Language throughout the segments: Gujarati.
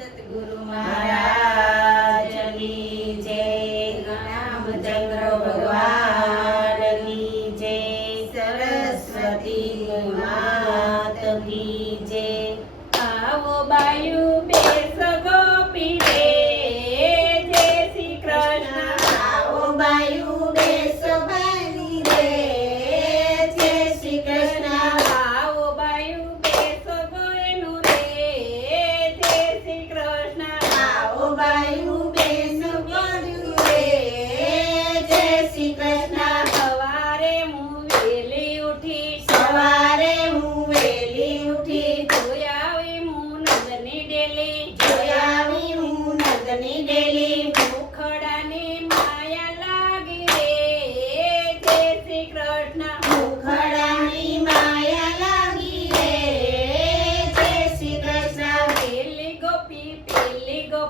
સદગુરુ મહારાજની જય રામચંદ્ર ભગવાનની જય સરસ્વતી માતની જય આવો બાયુ બેસગો પીરે જય શ્રી કૃષ્ણ આવો બાયુ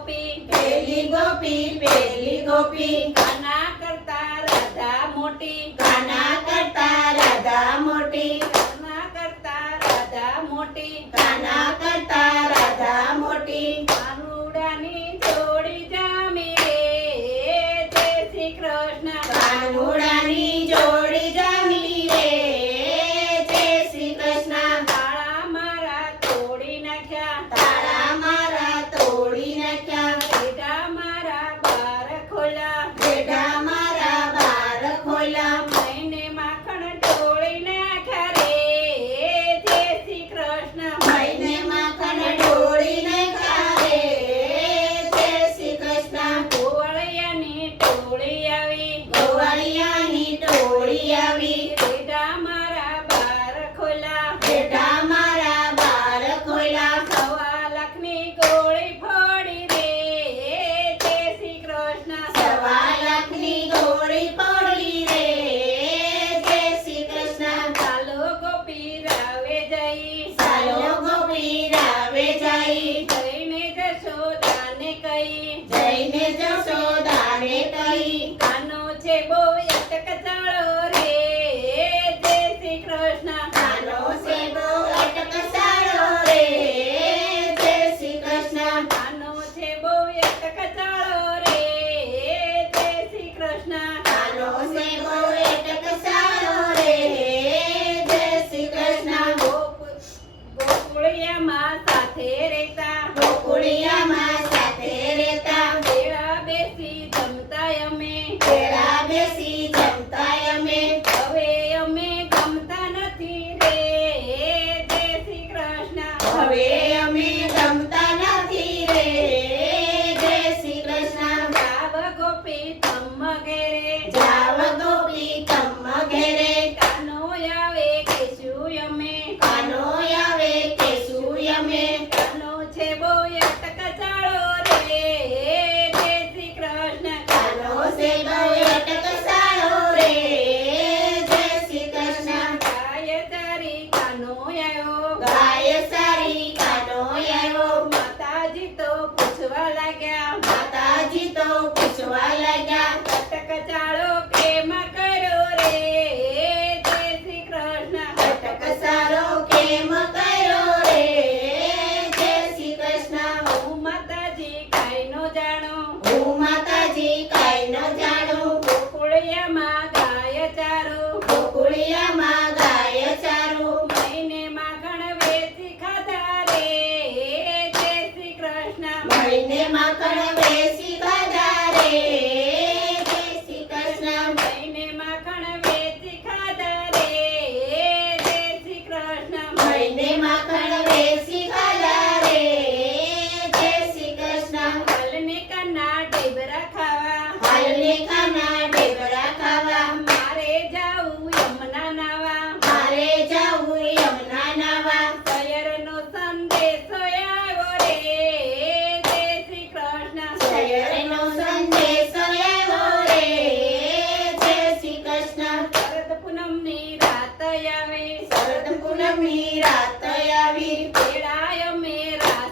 ગોપી પેલી ગોપી પેલી ગોપી. કાના કરતા રાધા મોટી. કાના કરતા રાધા મોટી. કાના કરતા રાધા મોટી. કાના કરતા રાધા મોટી. કાનુડાની જોડી જામી રે. જય શ્રી કૃષ્ણ. કાનુડાની వ్యవసాయమే હજી કઈ ન જાણું. ગોકુળિયામાં ગાય ચારું. ગોકુળિયામાં ગાય ચારું. મહિને માખણ વેચી ખાધા રે. જય શ્રી કૃષ્ણ. મહિને માં માખણ વેચી લેખાના ઢેબડા ખાવા. મારે જાવું યમુના નાવા. મારે જાવું યમુના નાવા. સયરનો સંદેશો કૃષ્ણ. સયરનો સંદેશો કૃષ્ણ. શરદ પૂનમની રાત શરદ પૂનમની રાત આવી. પેળાય મેરા